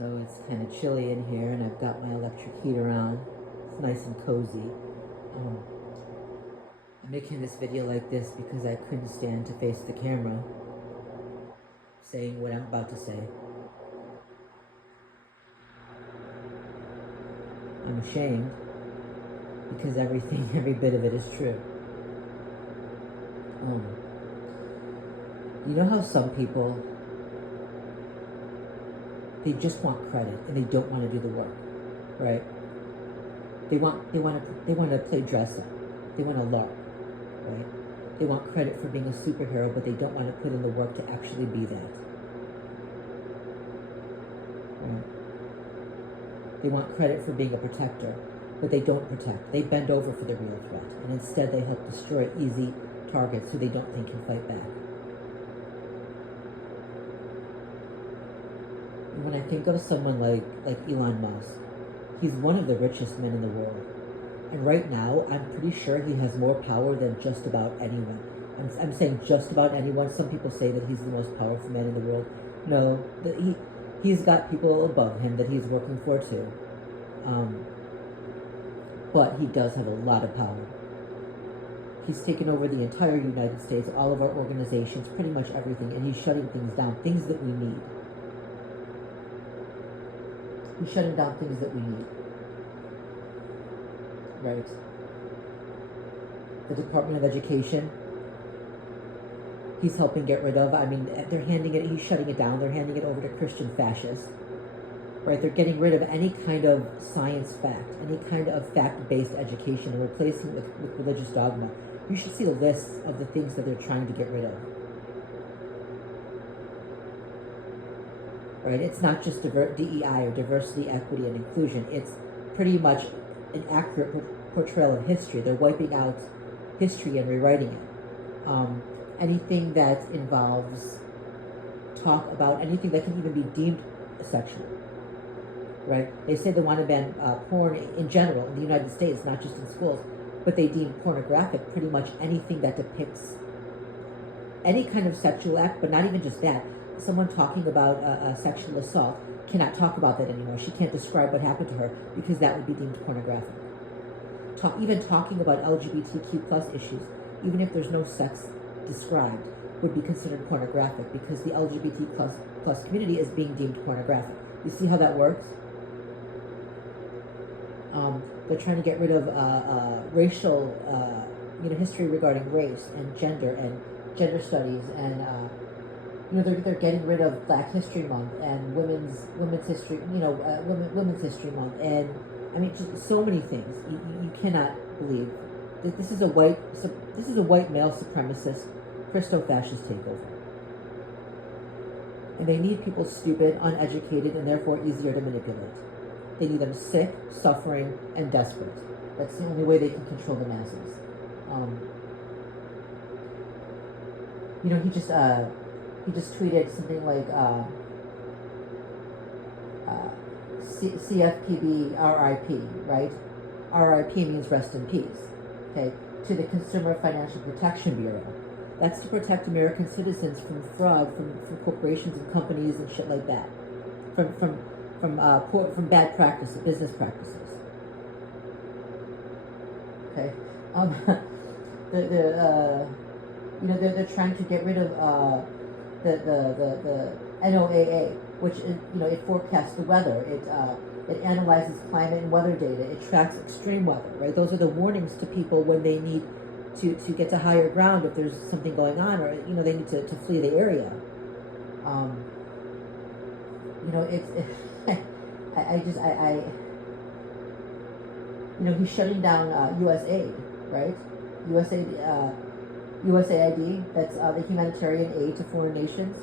So it's kind of chilly in here, and I've got my electric heater on. It's nice and cozy. I'm making this video like this because I couldn't stand to face the camera saying what I'm about to say. I'm ashamed because every bit of it is true. You know how some people, they just want credit and they don't want to do the work, right? They want to play dress up. They want to lark, right? They want credit for being a superhero, but they don't want to put in the work to actually be that. Right? They want credit for being a protector, but they don't protect. They bend over for the real threat, and instead they help destroy easy targets who they don't think can fight back. And when I think of someone like Elon Musk, he's one of the richest men in the world. And right now, I'm pretty sure he has more power than just about anyone. I'm saying just about anyone. Some people say that he's the most powerful man in the world. No, he's got people above him that he's working for too. But he does have a lot of power. He's taken over the entire United States, all of our organizations, pretty much everything, and he's shutting things down, things that we need. He's shutting down things that we need. Right? The Department of Education, he's helping get rid of. I mean, they're handing it, he's shutting it down. They're handing it over to Christian fascists. Right? They're getting rid of any kind of science fact, any kind of fact-based education, and replacing it with religious dogma. You should see the lists of the things that they're trying to get rid of. Right? It's not just DEI or diversity, equity, and inclusion. It's pretty much an accurate portrayal of history. They're wiping out history and rewriting it. Anything that involves talk about anything that can even be deemed sexual. Right? They say they want to ban porn in general in the United States, not just in schools, but they deem pornographic pretty much anything that depicts any kind of sexual act, but not even just that. Someone talking about a sexual assault cannot talk about that anymore. She can't describe what happened to her because that would be deemed pornographic. Even talking about LGBTQ plus issues, even if there's no sex described, would be considered pornographic because the LGBT plus community is being deemed pornographic. You see how that works? They're trying to get rid of racial, history regarding race and gender studies, and they're getting rid of Black History Month and Women's History, Women's History Month, and I mean just so many things. You cannot believe that this is a white male supremacist, Christo-fascist takeover, and they need people stupid, uneducated, and therefore easier to manipulate. They need them sick, suffering, and desperate. That's the only way they can control the masses. He just tweeted something like CFPB RIP, right? RIP means rest in peace. Okay, to the Consumer Financial Protection Bureau. That's to protect American citizens from fraud, from corporations and companies and shit like that, from bad practices, business practices. Okay, they're trying to get rid of the NOAA, which it forecasts the weather. It analyzes climate and weather data. It tracks extreme weather. Right, those are the warnings to people when they need to get to higher ground if there's something going on, or they need to flee the area. He's shutting down USAID, right? USAID, that's the humanitarian aid to foreign nations.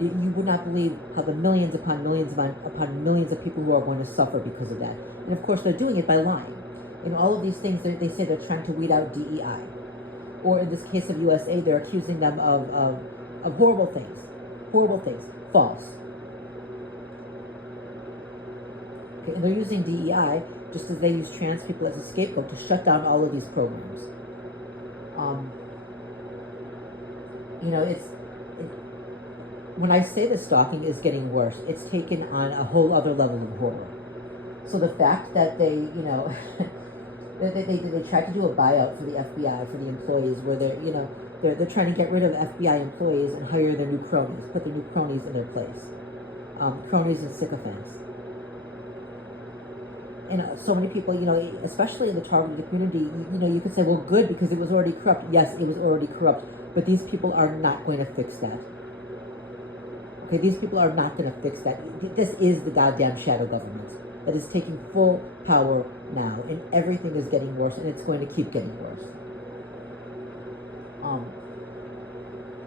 You would not believe how the millions upon millions of people who are going to suffer because of that. And of course, they're doing it by lying. In all of these things, they say they're trying to weed out DEI. Or in this case of USAID, they're accusing them of horrible things. False. Okay, and they're using DEI just as they use trans people as a scapegoat to shut down all of these programs. when I say the stalking is getting worse, it's taken on a whole other level of horror. So the fact that they, you know, they tried to do a buyout for the FBI, for the employees, where they're trying to get rid of FBI employees and hire their new cronies, put their new cronies in their place. Cronies and sycophants. And so many people, you know, especially in the targeted community, you know, you could say, well, good, because it was already corrupt. Yes, it was already corrupt, but these people are not going to fix that. Okay, these people are not going to fix that. This is the goddamn shadow government that is taking full power now, and everything is getting worse, and it's going to keep getting worse.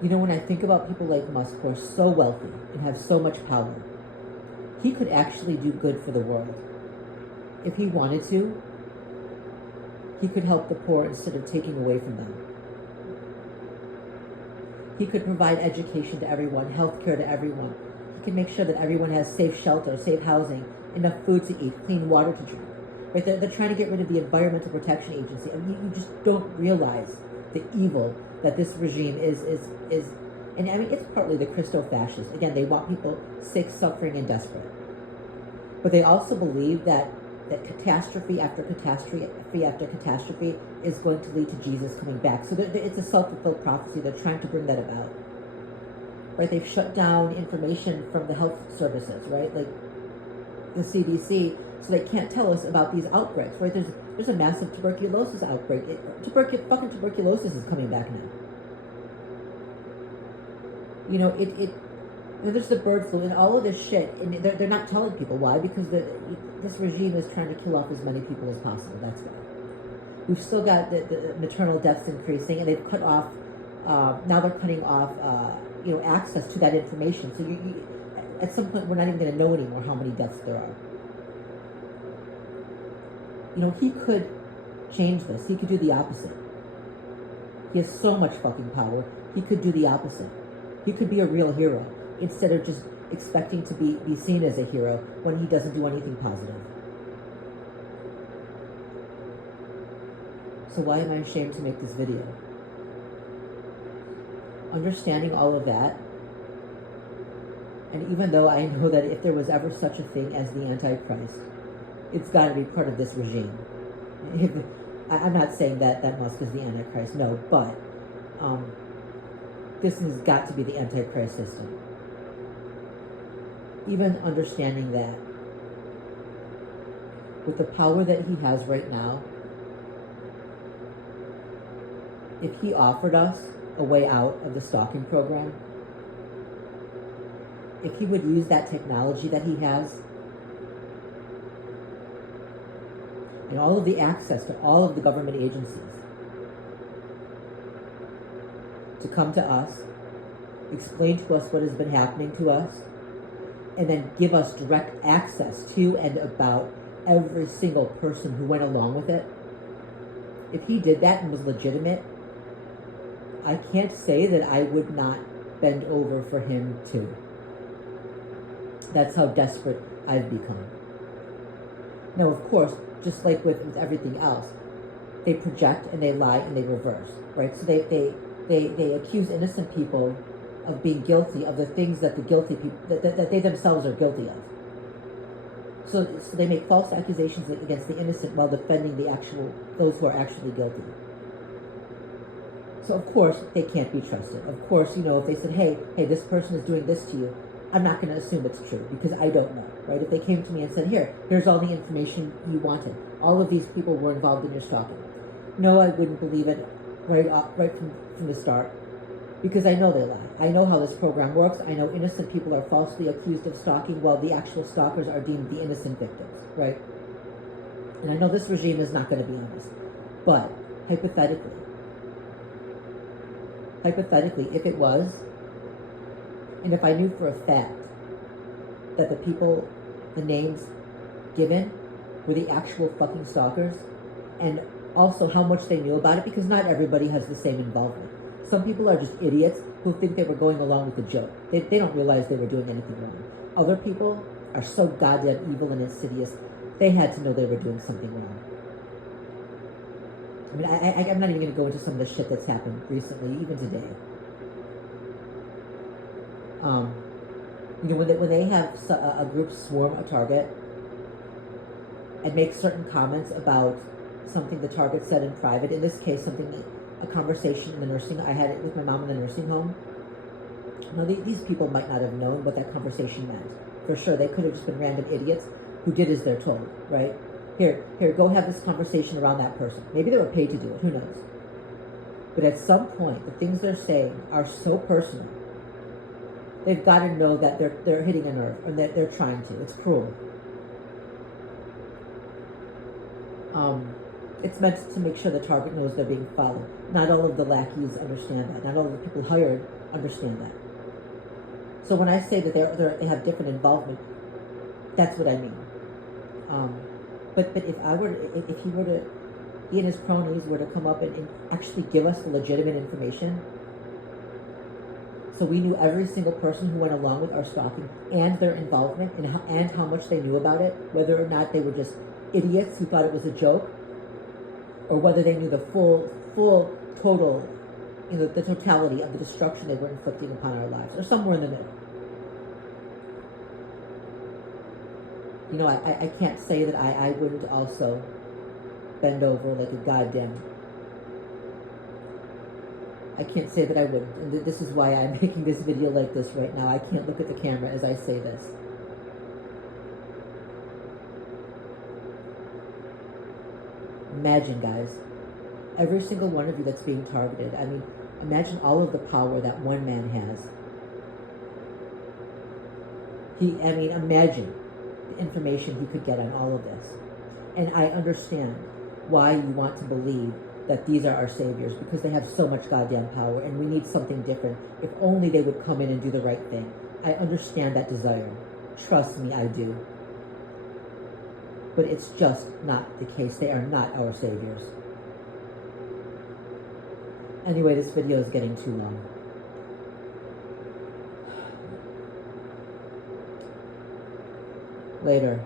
You know, when I think about people like Musk, who are so wealthy and have so much power, he could actually do good for the world. If he wanted to, he could help the poor instead of taking away from them. He could provide education to everyone, healthcare to everyone. He can make sure that everyone has safe shelter, safe housing, enough food to eat, clean water to drink. Right? They're trying to get rid of the Environmental Protection Agency. I mean, you just don't realize the evil that this regime is. And I mean, it's partly the Christo-fascists. Again, they want people sick, suffering, and desperate. But they also believe that catastrophe after catastrophe after catastrophe is going to lead to Jesus coming back. So it's a self-fulfilled prophecy. They're trying to bring that about. Right? They've shut down information from the health services, right? Like the CDC, so they can't tell us about these outbreaks, right? There's a massive tuberculosis outbreak. Fucking tuberculosis is coming back now. You know, there's the bird flu and all of this shit, and they're not telling people. Why? Because this regime is trying to kill off as many people as possible. That's why. We've still got the maternal deaths increasing, and they've cut off. Now they're cutting off, you know, access to that information. So you at some point, we're not even going to know anymore how many deaths there are. You know, he could change this. He could do the opposite. He has so much fucking power. He could do the opposite. He could be a real hero instead of just expecting to be seen as a hero when he doesn't do anything positive. So why am I ashamed to make this video? Understanding all of that, and even though I know that if there was ever such a thing as the Antichrist, it's got to be part of this regime. I'm not saying that Musk is the Antichrist, no, but this has got to be the Antichrist system. Even understanding that, with the power that he has right now, if he offered us a way out of the stalking program, if he would use that technology that he has, and all of the access to all of the government agencies, to come to us, explain to us what has been happening to us, and then give us direct access to and about every single person who went along with it. If he did that and was legitimate, I can't say that I would not bend over for him too. That's how desperate I've become. Now, of course, just like with everything else, they project and they lie and they reverse, right? So they accuse innocent people of being guilty of the things that the guilty people that they themselves are guilty of. So they make false accusations against the innocent while defending those who are actually guilty. So of course they can't be trusted. Of course, you know, if they said, hey, this person is doing this to you, I'm not going to assume it's true because I don't know, right? If they came to me and said, here's all the information you wanted. All of these people were involved in your stalking. No, I wouldn't believe it right from the start because I know they lie. I know how this program works. I know innocent people are falsely accused of stalking while the actual stalkers are deemed the innocent victims, right? And I know this regime is not going to be honest. But hypothetically, if it was, and if I knew for a fact that the people, the names given were the actual fucking stalkers, and also how much they knew about it, because not everybody has the same involvement. Some people are just idiots who think they were going along with the joke. They don't realize they were doing anything wrong. Other people are so goddamn evil and insidious, they had to know they were doing something wrong. I mean, I'm not even going to go into some of the shit that's happened recently, even today. You know, when they have a group swarm a target and make certain comments about something the target said in private, in this case, a conversation in the nursing, I had it with my mom in the nursing home. Now, these people might not have known what that conversation meant. For sure, they could have just been random idiots who did as they're told, right? Here, go have this conversation around that person. Maybe they were paid to do it, who knows? But at some point, the things they're saying are so personal. They've got to know that they're hitting a nerve, or that they're trying to. It's cruel. It's meant to make sure the target knows they're being followed. Not all of the lackeys understand that. Not all of the people hired understand that. So when I say that they have different involvement, that's what I mean. But if he were to, he and his cronies were to come up and actually give us the legitimate information, so we knew every single person who went along with our stalking and their involvement and how much they knew about it, whether or not they were just idiots who thought it was a joke, or whether they knew the full total, the totality of the destruction they were inflicting upon our lives, or somewhere in the middle. I can't say that I wouldn't also bend over like a goddamn. I can't say that I wouldn't, and this is why I'm making this video like this right now. I can't look at the camera as I say this. Imagine, guys, every single one of you that's being targeted. I mean, imagine all of the power that one man has. Imagine the information he could get on all of this. And I understand why you want to believe that these are our saviors, because they have so much goddamn power, and we need something different. If only they would come in and do the right thing. I understand that desire. Trust me, I do. But it's just not the case. They are not our saviors. Anyway, this video is getting too long. Later.